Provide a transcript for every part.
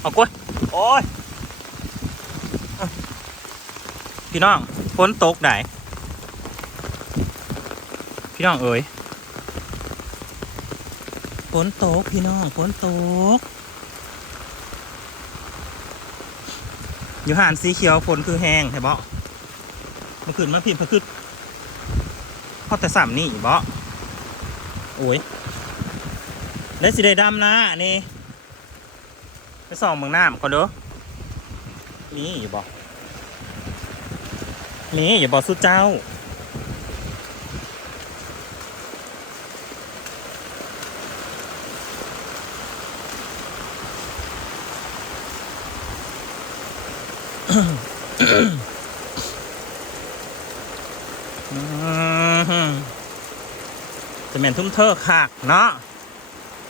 เอากล้วยโอ้ยพี่น้องฝนตกไหนพี่น้องเอ๋ยฝนตกพี่น้องฝนตกอยู่หานสีเขียวฝนคือแห้งใช่บ่เมื่อคืนมาพิมพ์เพื่อคือพอแต่สามนี่บ่โอ้ยได้สิได้ดำนะนี่ ไปส่องเมืองน้ำก่อนเด้อนี่อย่าบอกนี่อย่าบอกสู้เจ้า จะเหม็นทุ่มเทอขากเนาะ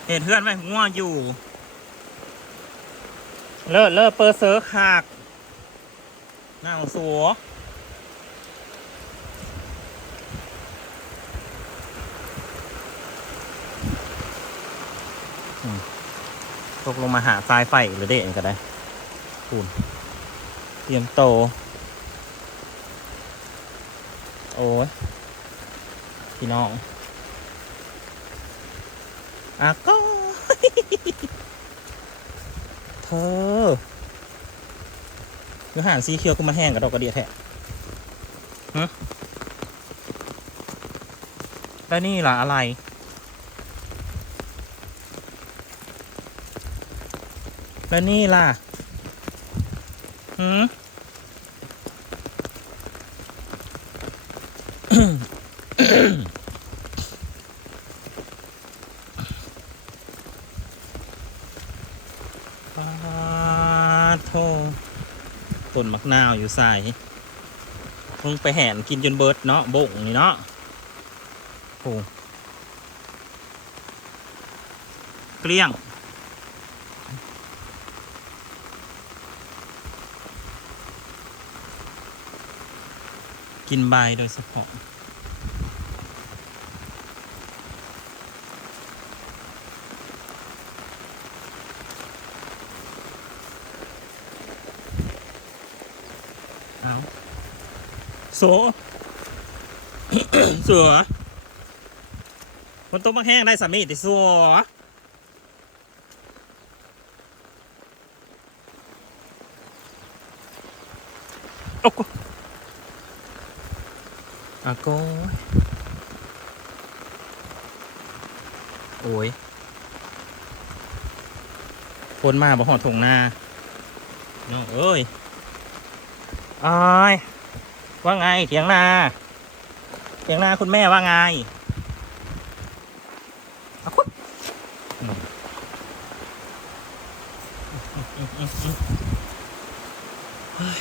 เห็นเพื่อนไหมง่วงอยู่ เลิศเลิศเปอร์เซอร์ขากหน้างสัวตกลงมาหาทรายไฟหรือเด็นก็ได้คูณเตรียมโต โอ้ยพี่น้องอาก็ เธอคือหางสีเขียวก็มาแห้งกับดอกกระเดียแท้ฮะแล้วนี่ล่ะอะไร แล้วนี่ล่ะ หืม ปาโทต้นมักนาวอยู่ใส่คงไปแห่นกินจนเบิดเนาะบ่งนี่เนาะโอ้เกลี้ยง กินใบโดยเฉพาะ เอาโสเสือคนตกมาแห้งได้สามีติสัวโอ้โหอาโกยโอ้ยฝนมาบ่หอดถงหน้าน้องเอ้ย อยว่าไงเถียงนาเถียงนาคุณแม่ว่าไงเอาคุยอืมเฮ้ย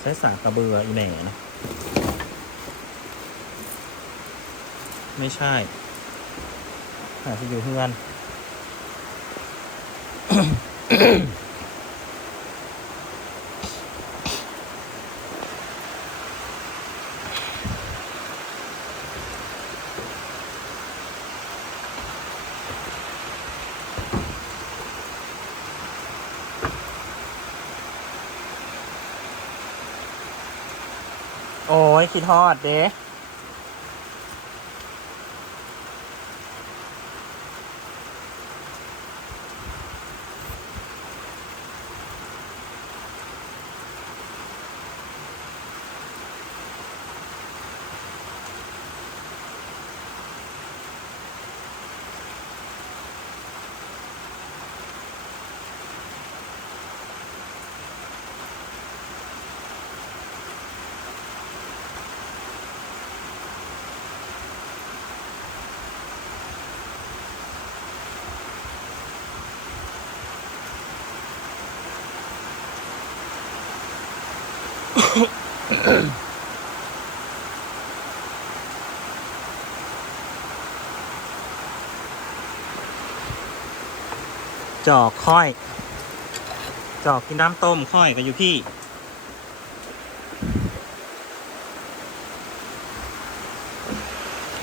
ใช้สากกระเบืออีแหน่นะ ไม่ใช่หาที่อยู่เพื่อนโอ้ยคิดทอดเด้ จอกค่อย จอกกินน้ำต้มค่อยก็อยู่พี่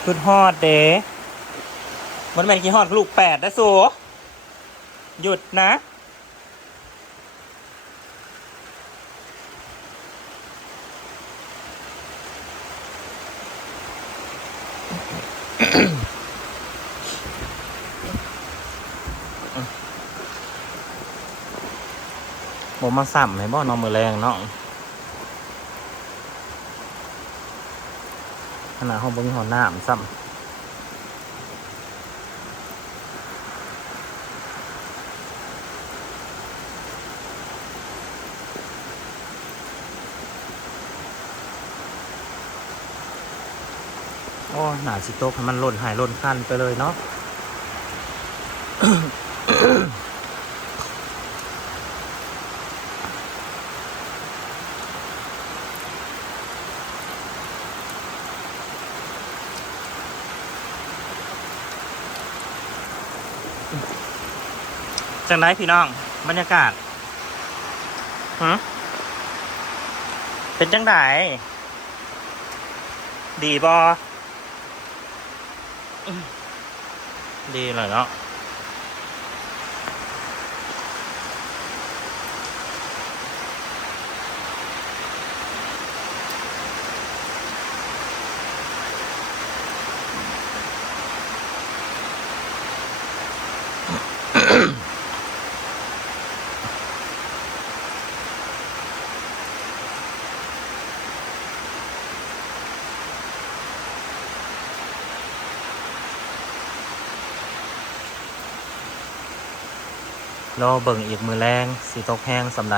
คือฮอดเด๋มันแม่นกี่ฮอดลูกแปดนะสูหยุดนะ ผมมาสั่มให้บ่นอนมือแรงเนาะขนาดห้องบนหอน้ำซ้ำ อ้หนาสิโตกให้มันหล่นหายหล่นคันไปเลยเนาะจังไรพี่น้อง บรรยากาศฮะเป็นจังไดดีบอ ดีเลยเนาะ รอเบิ่งอีกมือแรงสีตกแห้งสำไร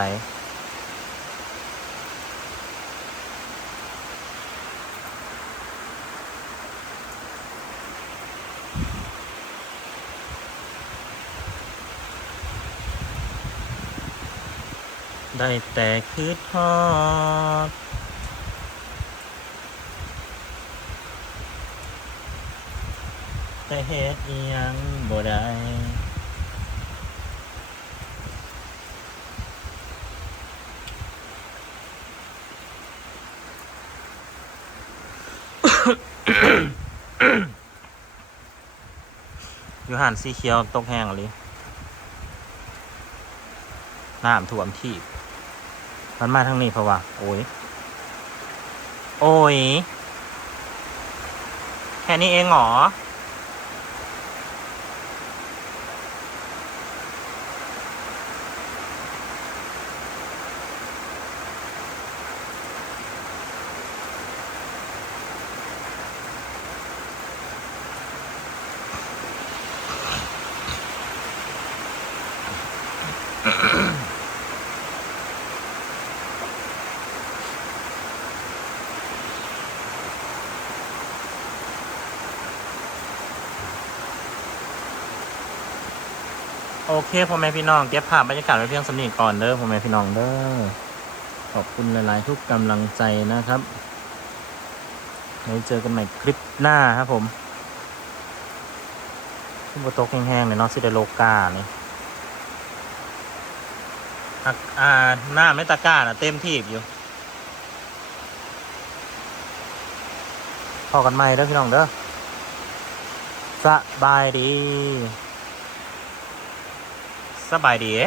ได้แต่คืดฮอดแต่เฮ็ดอิหยังบ่ได้ อยู่หันสีเขียวตกแห้งเลยน้ำท่วมที่ มันมาทางนี้เพราะว่า โอ้ย โอ้ย แค่นี้เองเหรอ โอเคพ่อแม่พี่น้องเก็บภาพบรรยากาศไว้เพียงสำนีก่อนเด้อพ่อแม่พี่น้องเด้อขอบคุณหลายๆ ทุกกำลังใจนะครับไว้เจอกันใหม่คลิปหน้าครับผมขึ้นบนโต๊ะแห้งๆเลยเนาะซิเดโลกาเนี่ยอ่าหน้าไม่ตะก้านะเต็มที่อยู่พอกันใหม่เด้อพี่น้องเด้อสบายดี สบายดีเอ